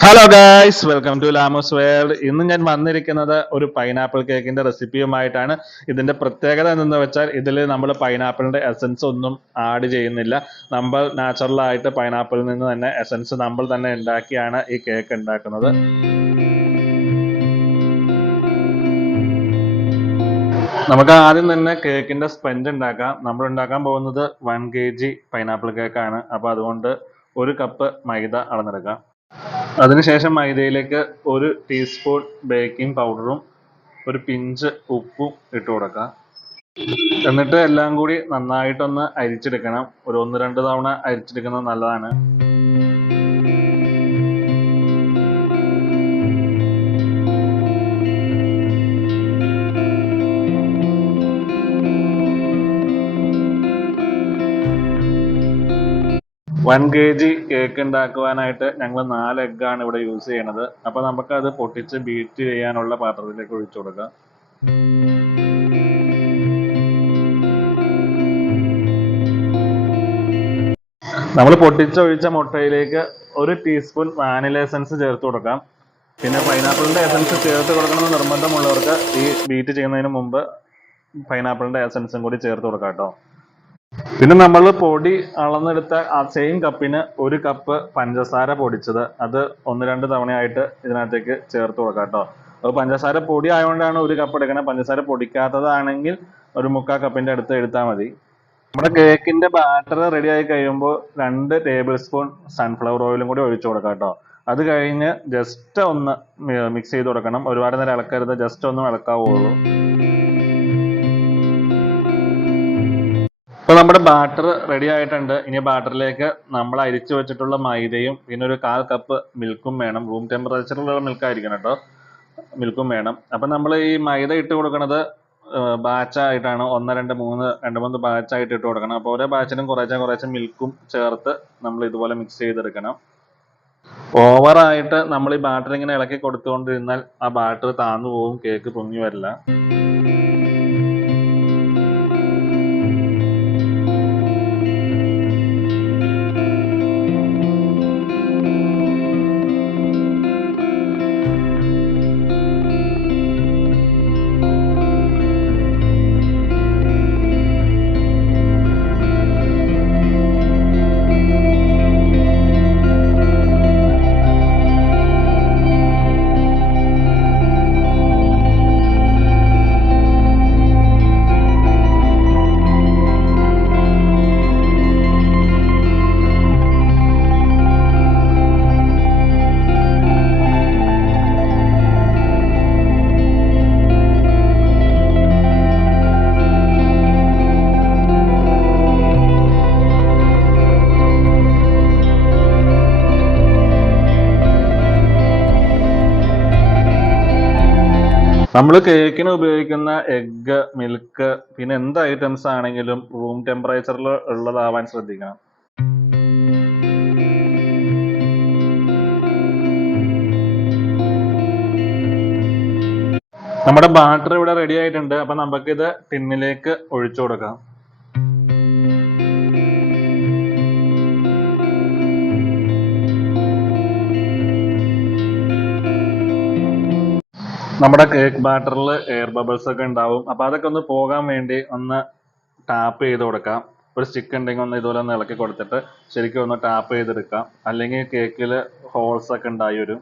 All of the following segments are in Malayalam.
Hello guys welcome to Lamos world ഇന്ന് ഞാൻ വന്നിരിക്കുന്നത് ഒരു പൈനാപ്പിൾ കേക്കിന്റെ റെസിപ്പിയുമായിട്ടാണ് ഇതിന്റെ പ്രത്യേകത എന്തെന്ന് വെച്ചാൽ ഇതിൽ നമ്മൾ പൈനാപ്പിളിന്റെ എസൻസ് ഒന്നും ആഡ് ചെയ്യുന്നില്ല. നമ്മൾ നാച്ചുറൽ ആയിട്ട് പൈനാപ്പിളിൽ നിന്ന് തന്നെ എസൻസ് നമ്മൾ തന്നെ ഉണ്ടാക്കിയാണ് ഈ കേക്ക് ഉണ്ടാക്കുന്നത്. നമുക്ക് ആദ്യം തന്നെ കേക്കിന്റെ സ്പഞ്ച് ഉണ്ടാക്കാം. നമ്മൾ ഉണ്ടാക്കാൻ പോകുന്നത് വൺ കെ ജി പൈനാപ്പിൾ കേക്കാണ് അപ്പൊ അതുകൊണ്ട് ഒരു കപ്പ് മൈദ അളന്നെടുക്കാം. അതിനുശേഷം മൈദയിലേക്ക് ഒരു ടീസ്പൂൺ ബേക്കിംഗ് പൗഡറും ഒരു പിഞ്ച് ഉപ്പും ഇട്ട് കൊടുക്കുക എന്നിട്ട് എല്ലാം കൂടി നന്നായിട്ടൊന്ന് അരിച്ചെടുക്കണം. ഒരു ഒന്ന് രണ്ട് തവണ അരിച്ചെടുക്കുന്നത് നല്ലതാണ്. വൺ കെ ജി കേക്ക് ഉണ്ടാക്കുവാനായിട്ട് ഞങ്ങൾ നാല് എഗ്ഗാണ് ഇവിടെ യൂസ് ചെയ്യണത്. അപ്പോൾ നമുക്കത് പൊട്ടിച്ച് ബീറ്റ് ചെയ്യാനുള്ള പാത്രത്തിലേക്ക് ഒഴിച്ചു കൊടുക്കാം. നമ്മൾ പൊട്ടിച്ചൊഴിച്ച മുട്ടയിലേക്ക് ഒരു ടീസ്പൂൺ വാനില എസൻസ് ചേർത്ത് കൊടുക്കാം. പിന്നെ പൈനാപ്പിളിന്റെ എസൻസ് ചേർത്ത് കൊടുക്കണമെന്ന് നിർബന്ധമുള്ളവർക്ക് ഈ ബീറ്റ് ചെയ്യുന്നതിന് മുമ്പ് പൈനാപ്പിളിന്റെ എസൻസും കൂടി ചേർത്ത് കൊടുക്കാം കേട്ടോ. പിന്നെ നമ്മൾ പൊടി അളന്നെടുത്ത ആ സെയിം കപ്പിന് ഒരു കപ്പ് പഞ്ചസാര പൊടിച്ചത്. അത് ഒന്ന് രണ്ട് തവണയായിട്ട് ഇതിനകത്തേക്ക് ചേർത്ത് കൊടുക്കാം കേട്ടോ. അപ്പോൾ പഞ്ചസാര പൊടി ആയതുകൊണ്ടാണ് ഒരു കപ്പ് എടുക്കുന്നത് പഞ്ചസാര പൊടിക്കാത്തതാണെങ്കിൽ ഒരു മുക്കാൽ കപ്പിന്റെ അടുത്ത് എടുത്താൽ മതി. നമ്മുടെ കേക്കിന്റെ ബാറ്റർ റെഡി ആയി കഴിയുമ്പോൾ രണ്ട് ടേബിൾ സ്പൂൺ സൺഫ്ലവർ ഓയിലും കൂടി ഒഴിച്ചു കൊടുക്കാം കേട്ടോ. അത് കഴിഞ്ഞ് ജസ്റ്റ് ഒന്ന് മിക്സ് ചെയ്ത് കൊടുക്കണം. ഒരുപാട് നേരം ഇളക്കരുത്. ജസ്റ്റ് ഒന്ന് ഇളക്കാവുള്ളൂ. ഇപ്പൊ നമ്മുടെ ബാറ്റർ റെഡി ആയിട്ടുണ്ട്. ഇനി ബാറ്ററിലേക്ക് നമ്മൾ അരിച്ചു വെച്ചിട്ടുള്ള മൈദയും പിന്നെ ഒരു കാൽ കപ്പ് മിൽക്കും വേണം. റൂം ടെമ്പറേച്ചറിലുള്ള മിൽക്ക് ആയിരിക്കണം കേട്ടോ. മിൽക്കും വേണം. അപ്പൊ നമ്മൾ ഈ മൈദ ഇട്ട് കൊടുക്കുന്നത് ബാച്ചായിട്ടാണ് ഒന്ന് രണ്ട് മൂന്ന് രണ്ട് മൂന്ന് ബാച്ചായിട്ട് ഇട്ട് കൊടുക്കണം. അപ്പോൾ ഓരോ ബാച്ചിനും കുറേശ്ശെ കുറേശ്ശെ മിൽക്കും ചേർത്ത് നമ്മൾ ഇതുപോലെ മിക്സ് ചെയ്തെടുക്കണം. ഓവറായിട്ട് നമ്മൾ ഈ ബാറ്റർ ഇങ്ങനെ ഇളക്കി കൊടുത്തുകൊണ്ടിരുന്നാൽ ആ ബാറ്റർ താന്നു പോകും കേക്ക് പൊങ്ങി വരില്ല. നമ്മൾ കേക്കിന് ഉപയോഗിക്കുന്ന എഗ്ഗ് മിൽക്ക് പിന്നെ എന്ത് ഐറ്റംസ് ആണെങ്കിലും റൂം ടെമ്പറേച്ചറിൽ ഉള്ളതാവാൻ ശ്രദ്ധിക്കണം. നമ്മുടെ ബാറ്റർ ഇവിടെ റെഡി ആയിട്ടുണ്ട്. അപ്പൊ നമുക്കിത് ടിന്നിലേക്ക് ഒഴിച്ചു കൊടുക്കാം. നമ്മുടെ കേക്ക് ബാറ്ററിൽ എയർ ബബിൾസ് ഒക്കെ ഉണ്ടാവും. അപ്പൊ അതൊക്കെ ഒന്ന് പോകാൻ വേണ്ടി ഒന്ന് ടാപ്പ് ചെയ്ത് കൊടുക്കാം. ഒരു സ്റ്റിക്ക് ഉണ്ടെങ്കിൽ ഒന്ന് ഇതുപോലെ ഒന്ന് ഇളക്കി കൊടുത്തിട്ട് ശരിക്കും ഒന്ന് ടാപ്പ് ചെയ്തെടുക്കാം. അല്ലെങ്കിൽ കേക്കിൽ ഹോൾസ് ഒക്കെ ഉണ്ടായി വരും.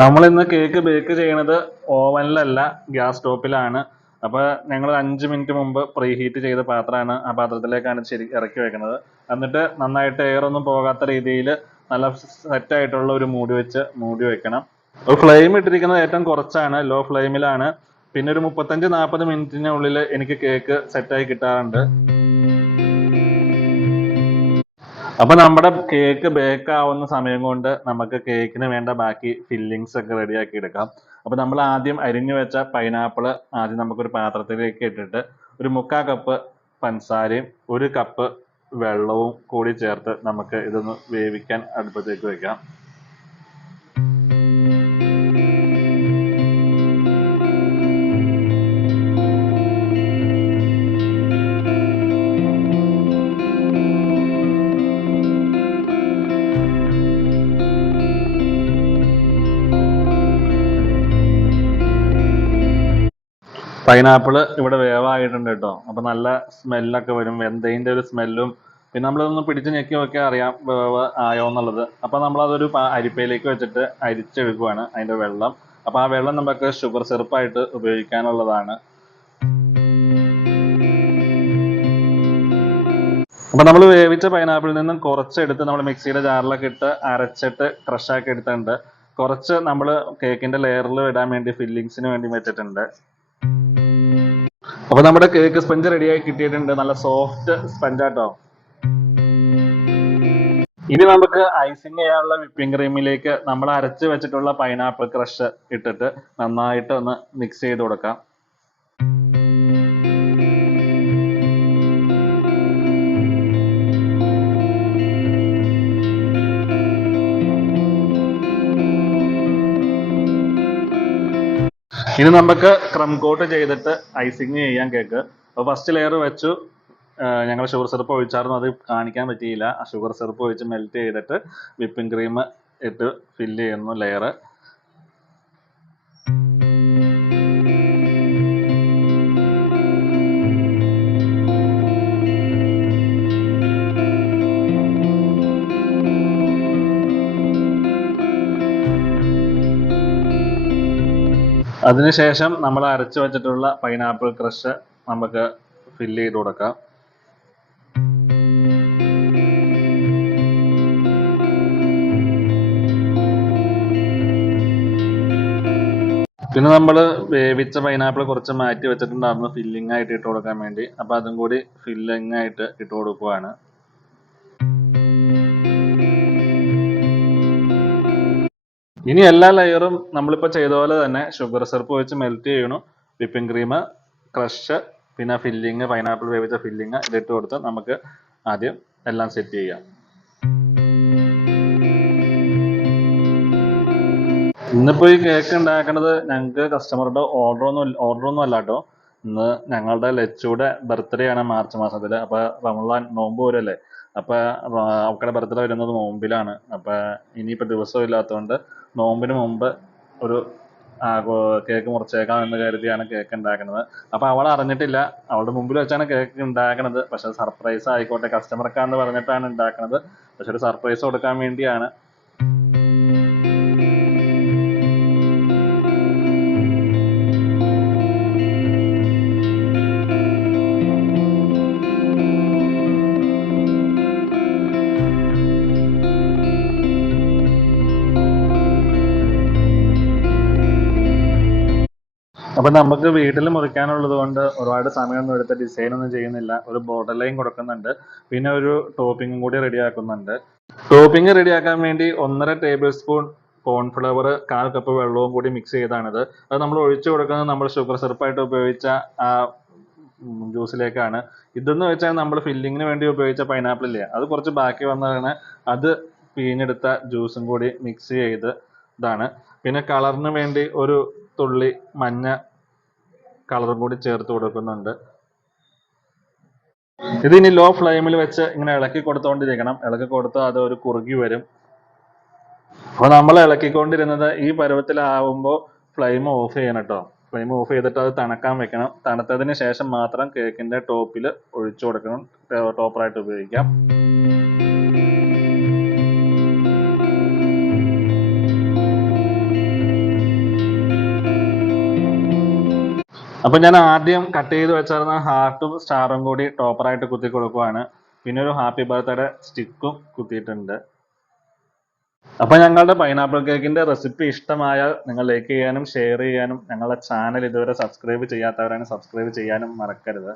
നമ്മൾ ഇന്ന് കേക്ക് ബേക്ക് ചെയ്യണത് ഓവനിലല്ല ഗ്യാസ് സ്റ്റോപ്പിലാണ്. അപ്പോൾ ഞങ്ങൾ അഞ്ച് മിനിറ്റ് മുമ്പ് പ്രീ ഹീറ്റ് ചെയ്ത പാത്രമാണ് ആ പാത്രത്തിലേക്കാണ് ശരി ഇറക്കി വെക്കുന്നത്. എന്നിട്ട് നന്നായിട്ട് എയർ ഒന്നും പോകാത്ത രീതിയിൽ നല്ല സെറ്റ് ആയിട്ടുള്ള ഒരു മൂടി വെച്ച് മൂടി വെക്കണം. ഫ്ലെയിം ഇട്ടിരിക്കുന്നത് ഏറ്റവും കുറച്ചാണ് ലോ ഫ്ലെയിമിലാണ് പിന്നെ ഒരു മുപ്പത്തഞ്ച് നാൽപ്പത് മിനിറ്റിനുള്ളിൽ എനിക്ക് കേക്ക് സെറ്റായി കിട്ടാറുണ്ട്. അപ്പൊ നമ്മുടെ കേക്ക് ബേക്ക് ആവുന്ന സമയം കൊണ്ട് നമുക്ക് കേക്കിന് വേണ്ട ബാക്കി ഫില്ലിങ്സ് ഒക്കെ റെഡിയാക്കി എടുക്കാം. അപ്പൊ നമ്മൾ ആദ്യം അരിഞ്ഞു വെച്ച പൈനാപ്പിൾ ആദ്യം നമുക്കൊരു പാത്രത്തിലേക്ക് ഇട്ടിട്ട് ഒരു മുക്കാ കപ്പ് പഞ്ചസാരയും ഒരു കപ്പ് വെള്ളവും കൂടി ചേർത്ത് നമുക്ക് ഇതൊന്ന് വേവിക്കാൻ അടുപ്പത്തേക്ക് വെക്കാം. പൈനാപ്പിൾ ഇവിടെ വേവായിട്ടുണ്ട് കേട്ടോ. അപ്പൊ നല്ല സ്മെല്ലൊക്കെ വരും. വെന്തതിന്റെ ഒരു സ്മെല്ലും. പിന്നെ നമ്മളിതൊന്ന് പിടിച്ച് ഞെക്കി നോക്കിയാൽ അറിയാം വേവ് ആയോ എന്നുള്ളത്. അപ്പൊ നമ്മൾ അതൊരു അരിപ്പയിലേക്ക് വെച്ചിട്ട് അരിച്ചെടുക്കുവാണ് അതിന്റെ വെള്ളം. അപ്പൊ ആ വെള്ളം നമുക്ക് ഷുഗർ സിറപ്പായിട്ട് ഉപയോഗിക്കാനുള്ളതാണ്. അപ്പൊ നമ്മൾ വേവിച്ച പൈനാപ്പിളിൽ നിന്നും കുറച്ചെടുത്ത് നമ്മൾ മിക്സിയുടെ ജാറിലൊക്കെ ഇട്ട് അരച്ചിട്ട് ക്രഷാക്കി എടുത്തിട്ടുണ്ട്. കുറച്ച് നമ്മൾ കേക്കിന്റെ ലെയറിൽ ഇടാൻ വേണ്ടി ഫില്ലിങ്സിന് വേണ്ടി വെച്ചിട്ടുണ്ട്. അപ്പൊ നമ്മുടെ കേക്ക് സ്പഞ്ച് റെഡിയായി കിട്ടിയിട്ടുണ്ട്. നല്ല സോഫ്റ്റ് സ്പഞ്ചാട്ടോ ഇനി നമുക്ക് ഐസിങ് ചെയ്യാനുള്ള വിപ്പിംഗ് ക്രീമിലേക്ക് നമ്മൾ അരച്ച് വെച്ചിട്ടുള്ള പൈനാപ്പിൾ ക്രഷ് ഇട്ടിട്ട് നന്നായിട്ട് ഒന്ന് മിക്സ് ചെയ്ത് കൊടുക്കാം. ഇനി നമുക്ക് ക്രം കോട്ട് ചെയ്തിട്ട് ഐസിങ് ചെയ്യാൻ കേക്ക്. അപ്പോൾ ഫസ്റ്റ് ലെയർ വെച്ചു. ഞങ്ങൾ ഷുഗർ സിറപ്പ് ഒഴിച്ചായിരുന്നു. അത് കാണിക്കാൻ പറ്റിയില്ല. ഷുഗർ സിറപ്പ് ഒഴിച്ച് മെൽറ്റ് ചെയ്തിട്ട് വിപ്പിംഗ് ക്രീം ഇട്ട് ഫില്ല് ചെയ്യുന്നു ലെയർ അതിനുശേഷം നമ്മൾ അരച്ചു വെച്ചിട്ടുള്ള പൈനാപ്പിൾ ക്രഷ് നമുക്ക് ഫില്ല് ചെയ്ത് കൊടുക്കാം. പിന്നെ നമ്മൾ വേവിച്ച പൈനാപ്പിൾ കുറച്ച് മാറ്റി വെച്ചിട്ടുണ്ടായിരുന്നു ഫില്ലിംഗ് ആയിട്ട് ഇട്ട് കൊടുക്കാൻ വേണ്ടി. അപ്പൊ അതും കൂടി ഫില്ലിംഗ് ആയിട്ട് ഇട്ട് കൊടുക്കുവാണ്. ഇനി എല്ലാ ലെയറും നമ്മളിപ്പോ ചെയ്ത പോലെ തന്നെ ഷുഗർ സിറപ്പ് വെച്ച് മെൽറ്റ് ചെയ്യണു. വിപ്പിംഗ് ക്രീം ക്രഷ് പിന്നെ ഫില്ലിങ് പൈനാപ്പിൾ വേവിച്ച ഫില്ലിങ് ഇതിട്ട് കൊടുത്ത് നമുക്ക് ആദ്യം എല്ലാം സെറ്റ് ചെയ്യാം. ഇന്നിപ്പോ ഈ കേക്ക് ഉണ്ടാക്കണത് ഞങ്ങൾക്ക് കസ്റ്റമറുടെ ഓർഡർ ഒന്നും ഓർഡർ ഒന്നും അല്ല കേട്ടോ ഇന്ന് ഞങ്ങളുടെ ലച്ചുടെ ബർത്ത്ഡേ ആണ് മാർച്ച് മാസത്തിൽ. അപ്പൊ റമളാൻ നോമ്പ് പോരല്ലേ അപ്പൊ അവക്കടെ ബർത്ത്ഡേ വരുന്നത് നോമ്പിലാണ്. അപ്പൊ ഇനിയിപ്പോ ദിവസം ഇല്ലാത്തതുകൊണ്ട് നോമ്പിന് മുമ്പ് ഒരു കേക്ക് മുറിച്ചേക്കാം എന്ന് കരുതിയാണ് കേക്ക് ഉണ്ടാക്കുന്നത്. അപ്പൊ അവൾ അറിഞ്ഞിട്ടില്ല. അവളുടെ മുമ്പിൽ വെച്ചാണ് കേക്ക് ഉണ്ടാക്കണത്. പക്ഷെ സർപ്രൈസ് ആയിക്കോട്ടെ കസ്റ്റമർക്കാന്ന് പറഞ്ഞിട്ടാണ് ഉണ്ടാക്കണത്. പക്ഷെ ഒരു സർപ്രൈസ് കൊടുക്കാൻ വേണ്ടിയാണ്. അപ്പൊ നമുക്ക് വീട്ടിൽ മുറിക്കാനുള്ളത് കൊണ്ട് ഒരുപാട് സമയമൊന്നും എടുത്ത് ഡിസൈൻ ഒന്നും ചെയ്യുന്നില്ല. ഒരു ബോർഡർ ലൈൻ കൊടുക്കുന്നുണ്ട്. പിന്നെ ഒരു ടോപ്പിംഗും കൂടി റെഡിയാക്കുന്നുണ്ട് ടോപ്പിംഗ് റെഡിയാക്കാൻ വേണ്ടി ഒന്നര ടേബിൾ സ്പൂൺ കോൺഫ്ലവർ കാൽ കപ്പ് വെള്ളവും കൂടി മിക്സ് ചെയ്താണിത്. അത് നമ്മൾ ഒഴിച്ചു കൊടുക്കുന്നത് നമ്മൾ ഷുഗർ സിറപ്പായിട്ട് ഉപയോഗിച്ച ജ്യൂസിലേക്കാണ് ഇതെന്ന് വെച്ചാൽ നമ്മൾ ഫില്ലിങ്ങിന് വേണ്ടി ഉപയോഗിച്ച പൈനാപ്പിൾ ഇല്ലേ അത് കുറച്ച് ബാക്കി വന്നതാണ്. അത് പിഴിഞ്ഞെടുത്ത ജ്യൂസും കൂടി മിക്സ് ചെയ്ത് ഇതാണ്. പിന്നെ കളറിന് വേണ്ടി ഒരു തുള്ളി മഞ്ഞ കളറും കൂടി ചേർത്ത് കൊടുക്കുന്നുണ്ട്. ഇത് ഇനി ലോ ഫ്ലെയിമിൽ വെച്ച് ഇങ്ങനെ ഇളക്കി കൊടുത്തോണ്ടിരിക്കണം. ഇളക്കി കൊടുത്താൽ അത് ഒരു കുറുകി വരും. അപ്പൊ നമ്മൾ ഇളക്കിക്കൊണ്ടിരുന്നത് ഈ പരുവത്തിലാവുമ്പോൾ ഫ്ലെയിം ഓഫ് ചെയ്യണം കേട്ടോ ഫ്ലെയിം ഓഫ് ചെയ്തിട്ട് അത് തണക്കാൻ വെക്കണം. തണുത്തതിന് ശേഷം മാത്രം കേക്കിന്റെ ടോപ്പിൽ ഒഴിച്ചു കൊടുക്കണം. ടോപ്പറായിട്ട് ഉപയോഗിക്കാം. അപ്പൊ ഞാൻ ആദ്യം കട്ട് ചെയ്ത് വെച്ചിരുന്ന ഹാർട്ടും സ്റ്റാറും കൂടി ടോപ്പറായിട്ട് കുത്തി കൊടുക്കുവാണ്. പിന്നെ ഒരു ഹാപ്പി ബർത്ത്ഡേ സ്റ്റിക്കും കുത്തിയിട്ടുണ്ട്. അപ്പൊ ഞങ്ങളുടെ പൈനാപ്പിൾ കേക്കിന്റെ റെസിപ്പി ഇഷ്ടമായാൽ നിങ്ങൾ ലൈക്ക് ചെയ്യാനും ഷെയർ ചെയ്യാനും ഞങ്ങളുടെ ചാനൽ ഇതുവരെ സബ്സ്ക്രൈബ് ചെയ്യാത്തവരാണ് സബ്സ്ക്രൈബ് ചെയ്യാനും മറക്കരുത്.